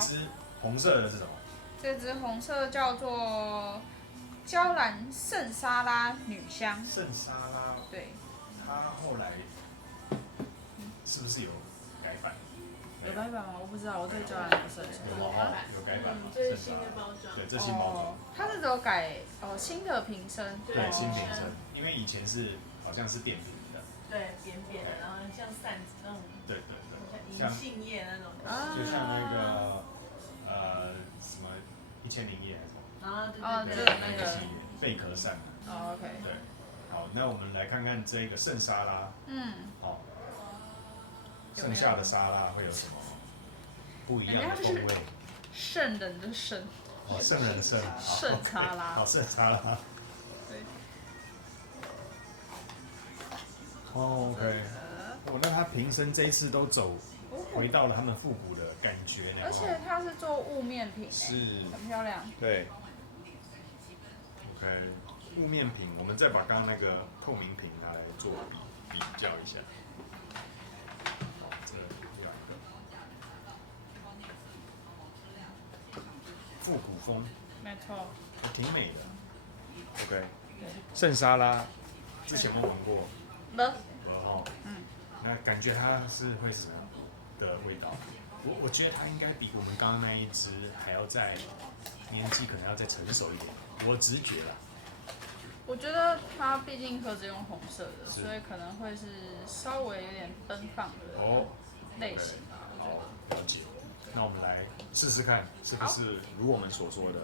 支红色的是什么？这支红色叫做娇兰圣沙拉女香。圣沙拉。对。它后来是不是有改版？有改版吗？我不知道，我对娇兰不是很熟。有改版吗？这是新的包装。对，这新包装。它是只有改新的瓶身。对，新瓶身，因为以前是好像是电瓶的。对，扁扁的，然后像扇子那种。对，像银杏叶那种。就像那个什么1000夜还是什么？对，那个贝壳扇。OK。对，好，那我们来看看这个圣沙拉。好。剩下的沙拉会有什么不一样的风味？圣人的圣。圣人的圣。圣沙拉。好，圣沙拉。对。OK。那它瓶身这一次都走回到了他们复古的感觉，而且它是做雾面瓶，是很漂亮。对。OK， 雾面瓶，我们再把刚刚那个透明瓶拿来做比较一下。复古风，没错，挺美的。OK， 圣沙拉，之前有玩过。那感觉它是会什么的味道？我觉得它应该比我们刚刚那一支还要再年纪可能要再成熟一点，我直觉啦。我觉得它毕竟盒子用红色的，所以可能会是稍微有点奔放的类型吧。好，了解。那我们来试试看，是不是如我们所说的？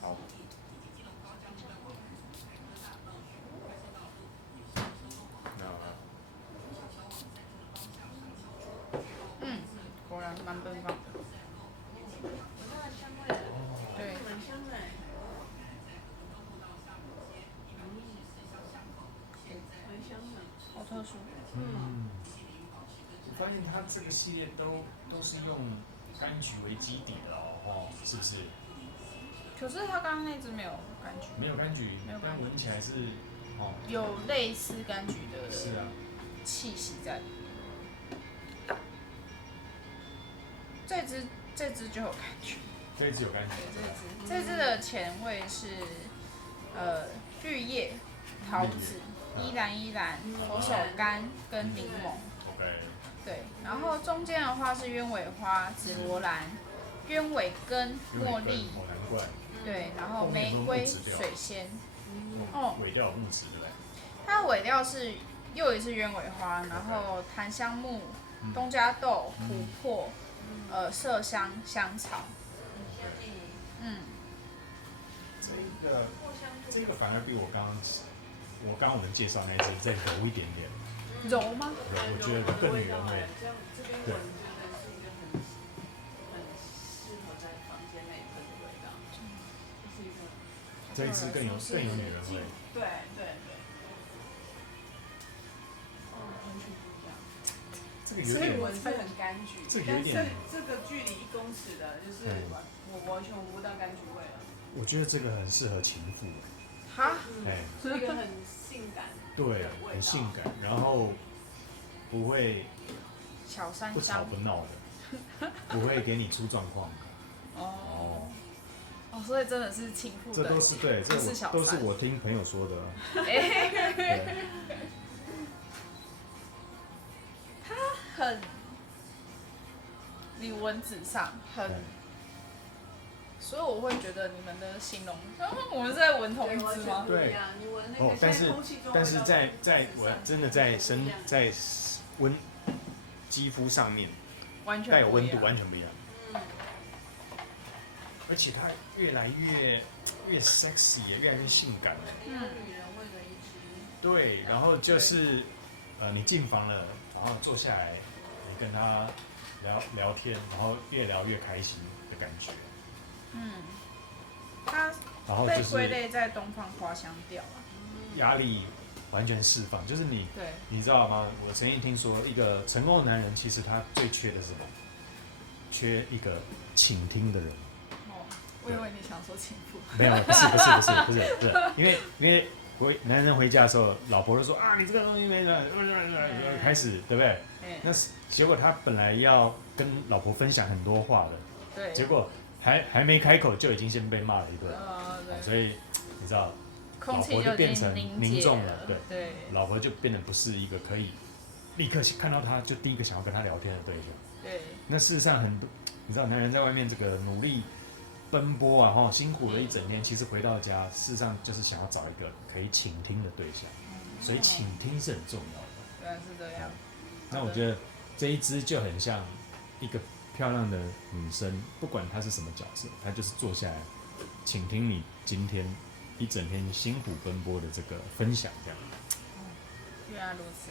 好。果然蛮奔放的。对。蛮香的。蛮香的。好特殊。我发现它这个系列都是用柑橘为基底的是不是？可是它刚刚那支没有柑橘。没有柑橘，但闻起来是有类似柑橘的气息在里面。这支就有柑橘。这一支有柑橘。这支的前味是绿叶、桃子、依兰、佛手柑跟柠檬。对，然后中间的话是鸢尾花、紫罗兰、鸢尾根、茉莉。对，然后玫瑰、水仙。尾调有木质对不对？它的尾调是又一次鸢尾花，然后檀香木、东加豆、琥珀。麝香、香草。这个反而比我刚们介绍那只再柔一点点。柔吗？我觉得更女人味。对。很适合在房间内喷的味道。这一支更有女人味。对。完全不一样。所以闻是很柑橘，但是这个距离1公尺的，就是我完全闻不到柑橘味了。我觉得这个很适合情妇。是一个很性感。对，很性感，然后不会不吵不闹的，不会给你出状况。所以真的是情妇的。这都是对，这都是我听朋友说的。你文字上很，所以我会觉得你们的形容，我们是在闻同一支吗？对，你闻那个现在空气中。但是在我真的在肌肤上面，带有温度，完全不一样。而且它越来越 sexy， 也越来越性感了。女人味的一支。对，然后就是你进房了，然后坐下来，你跟他聊天，然后越聊越开心的感觉。它被归类在东方花香调了。压力完全释放，就是你知道吗？我曾经听说，一个成功的男人，其实他最缺的是什么？缺一个倾听的人。我以为你想说情妇。没有，不是，因为男人回家的时候，老婆就说你这个东西没了，开始对不对？那结果他本来要跟老婆分享很多话的，对，结果还没开口就已经先被骂了一顿，所以你知道，空气就变成凝重了，对，老婆就变得不是一个可以立刻看到他就第一个想要跟他聊天的对象。对，那事实上很多，你知道，男人在外面这个努力奔波啊，辛苦了一整天，其实回到家，事实上就是想要找一个可以倾听的对象，所以倾听是很重要的。原来是这样。那我觉得这一支就很像一个漂亮的女生，不管她是什么角色，她就是坐下来倾听你今天一整天辛苦奔波的这个分享，这样。原来如此。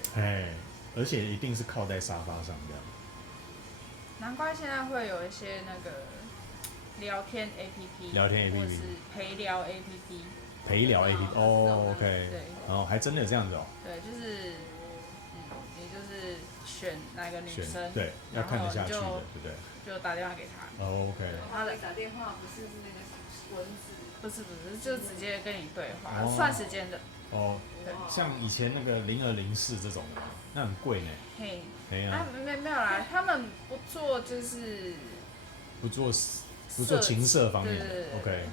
而且一定是靠在沙发上这样。难怪现在会有一些那个聊天 APP， 或是陪聊 APP。陪聊 APP 哦 ，OK， 对，然后还真的有这样子哦。对，就是你就是选哪个女生，对，要看得下去的，对不对？就打电话给她。OK。他的打电话不是那个文字，不是，就直接跟你对话，算时间的。像以前那个0204这种的，那很贵呢。嘿，没有啦，他们不做就是不做情色方面的 ，OK，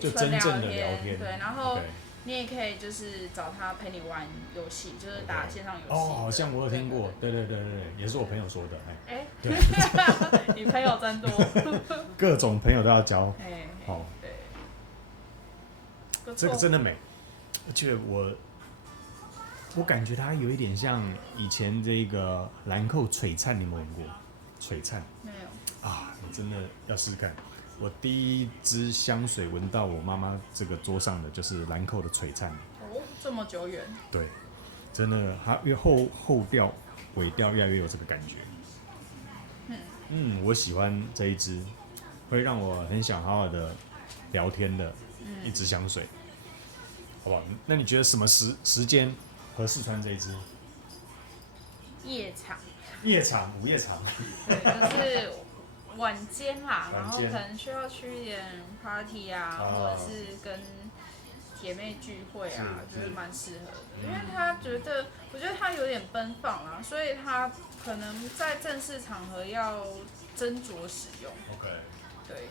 就真正的聊天，对，然后你也可以就是找他陪你玩游戏，就是打线上游戏。好像我有听过，对，也是我朋友说的，对，你朋友真多，各种朋友都要交，好，对，这个真的美，而且我感觉它有一点像以前这个兰蔻璀璨，你有没有闻过？璀璨？没有。你真的要试试看。我第一支香水闻到我妈妈这个桌上的就是兰蔻的璀璨。这么久远。对，真的，它越后调、尾调越来越有这个感觉。我喜欢这一支，会让我很想好好的聊天的一支香水，好不好？那你觉得什么时间合适穿这一支？夜场。午夜场。对，就是晚间啦，然后可能需要去一点 party 啊，或者是跟姐妹聚会啊，就是蛮适合的。因为我觉得他有点奔放啦，所以他可能在正式场合要斟酌使用。OK。对，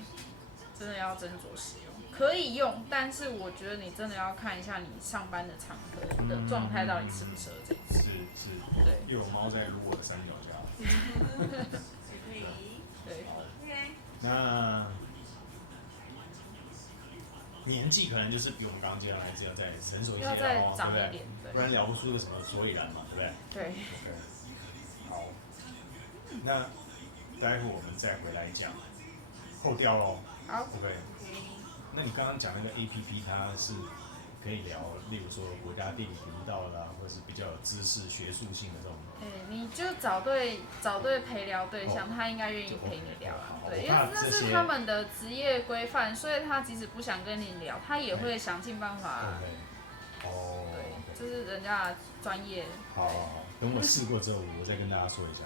真的要斟酌使用。可以用，但是我觉得你真的要看一下你上班的场合的状态到底适不适合这一次。是，对。又有猫在撸我的三脚架。对。那年纪可能就是比我们刚刚这样来只要再成熟一些，要再长一点，不然聊不出个什么所以然嘛，对不对？对。好，那待会我们再回来讲后调咯。好。OK。那你刚刚讲那个 APP， 它是可以聊，例如说国家地理频道啦，或者是比较有知识、学术性的这种。你就找对陪聊对象，他应该愿意陪你聊啦。对，因为那是他们的职业规范，所以他即使不想跟你聊，他也会想尽办法。对，这是人家的专业。好，等我试过之后，我再跟大家说一下。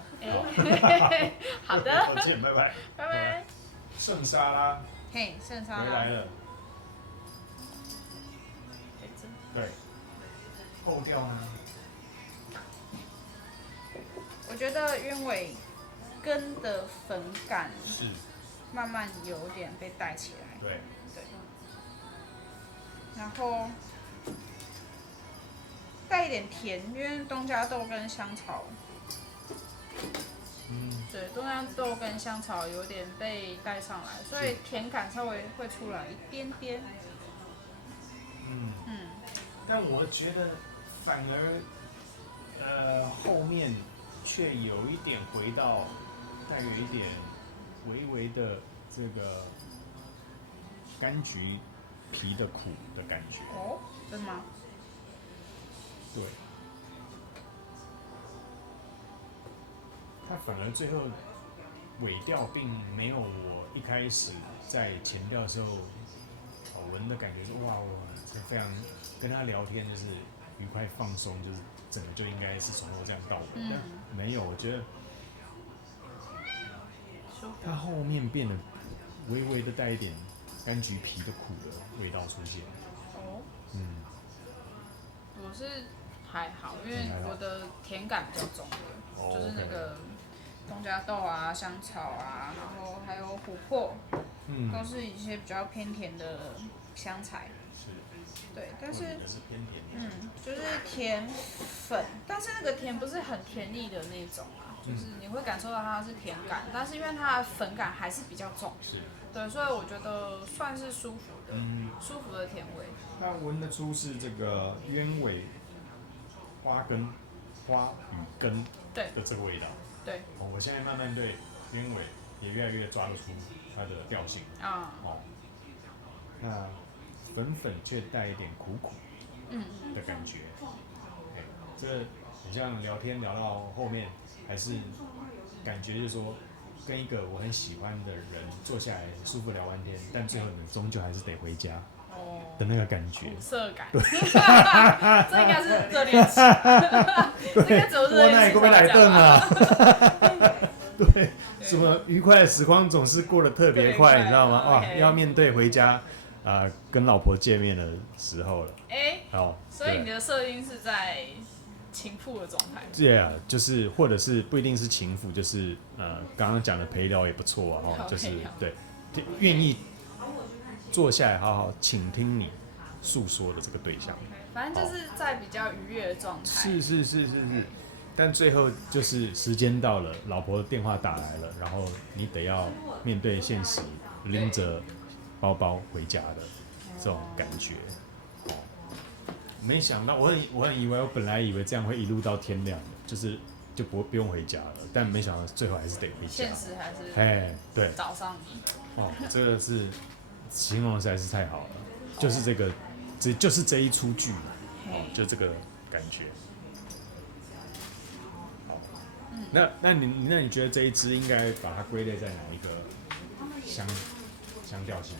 好的。再见，拜拜。拜拜。圣莎拉。圣莎拉回来了。对。后调呢？我觉得鸢尾根的粉感是慢慢有点被带起来。对。然后带一点甜，因为东加豆跟香草。对，东加豆跟香草有点被带上来，所以甜感稍微会出来一点点。但我觉得反而后面却有一点回到带有一点微微的这个柑橘皮的苦的感觉。真的吗？对。它反而最后尾调并没有我一开始在前调的时候闻的感觉是哇，我非常跟他聊天就是愉快放松，就是整个就应该是从头这样到尾，但没有，我觉得它后面变得微微的带一点柑橘皮的苦的味道出现。我是还好，因为我的甜感比较重的，就是那个东加豆啊、香草啊，然后还有琥珀，都是一些比较偏甜的香材。是。对，但是是偏甜。就是甜粉，但是那个甜不是很甜腻的那种啊，就是你会感受到它是甜感，但是因为它的粉感还是比较重。是。对，所以我觉得算是舒服的，舒服的甜味。它闻得出是这个鸢尾花与根的这个味道。对。我现在慢慢对鸢尾也越来越抓得出它的调性。那粉却带一点苦的感觉。这很像聊天聊到后面，还是感觉就是说，跟一个我很喜欢的人坐下来舒服聊完天，但最后你们终究还是得回家的那个感觉。苦涩感。对。这应该是热恋期。对。我那也够没来瞪啊。对。什么愉快的时光总是过得特别快，你知道吗？哇，要面对回家。跟老婆见面的时候了。所以你的设定是在情妇的状态。对啊，就是或者是不一定是情妇，就是刚刚讲的陪聊也不错啊，就是对，愿意坐下来好好倾听你诉说的这个对象。反正就是在比较愉悦的状态。是。但最后就是时间到了，老婆的电话打来了，然后你得要面对现实，拎着包包回家的这种感觉。没想到，我很以为，我本来以为这样会一路到天亮，就不用回家了，但没想到最后还是得回家。现实还是对，找上你。这个是形容的实在是太好了，就是这个，就是这一出剧，就这个感觉。那你觉得这一支应该把它归类在哪一个香调性？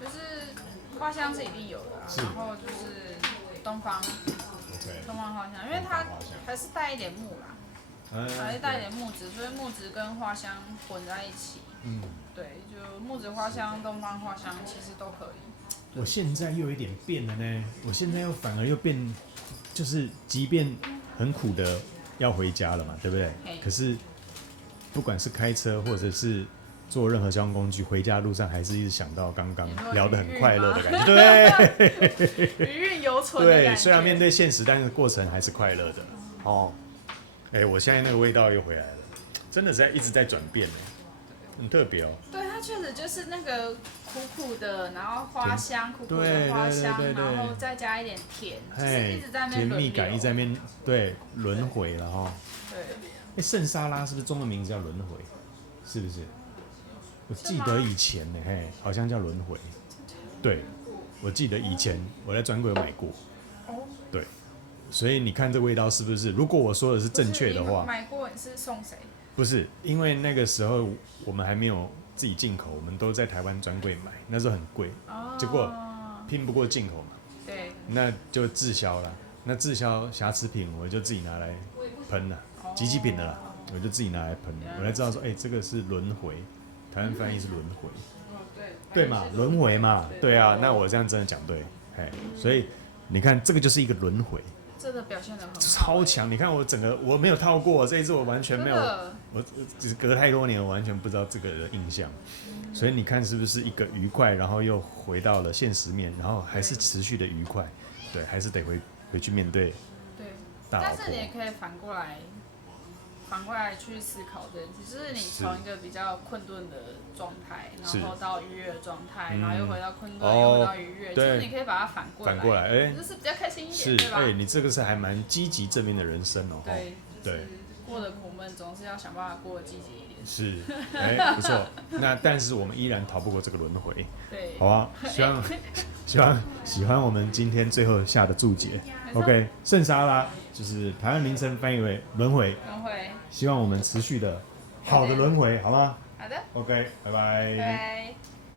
就是花香是一定有的，然后就是东方花香，因为它还是带一点木啦，还是带一点木质，所以木质跟花香混在一起。对，就木质花香、东方花香其实都可以。我现在又有一点变了呢，我现在反而又变，就是即便很苦的要回家了嘛，对不对？可是不管是开车或者是坐任何交通工具，回家的路上还是一直想到刚刚聊得很快乐的感觉，对，余韵犹存的感觉。对，虽然面对现实，但是过程还是快乐的。我现在那个味道又回来了，真的是一直在转变，很特别哦。对，它确实就是那个苦的，然后花香，苦的花香，然后再加一点甜，就是一直在那边甜蜜感，一直在那边轮回了哈。对。圣沙拉是不是中文名字叫轮回？是不是？我记得以前呢，好像叫轮回。对，我记得以前我在专柜有买过。对，所以你看这味道是不是？如果我说的是正确的话，买过你是送谁？不是，因为那个时候我们还没有自己进口，我们都在台湾专柜买，那时候很贵，结果拼不过进口嘛，对，那就滞销了。那滞销瑕疵品，我就自己拿来喷了，机器品的啦，我就自己拿来喷，我才知道说，这个是轮回，台湾翻译是轮回，对嘛，轮回嘛，对啊，那我这样真的讲对，所以你看，这个就是一个轮回。真的表现得很好，超强！你看我整个我没有套过，这一次我完全没有，我只隔太多年，我完全不知道这个的印象。所以你看是不是一个愉快，然后又回到了现实面，然后还是持续的愉快，对，还是得回去面对。对，但是你也可以反过来去思考这件事，就是你从一个比较困顿的状态，然后到愉悦的状态，然后又回到困顿，又回到愉悦，就是你可以把它反过来，就是比较开心一点，对吧？你这个是还蛮积极正面的人生哦。对，过得苦闷总是要想办法过得积极一点。是，不错。那但是我们依然逃不过这个轮回。对，好啊，希望喜欢我们今天最后下的注解。OK， 圣沙拉就是台湾名称翻译为轮回。希望我们持续的好的轮回，好吗？好的。OK， 拜拜。拜拜。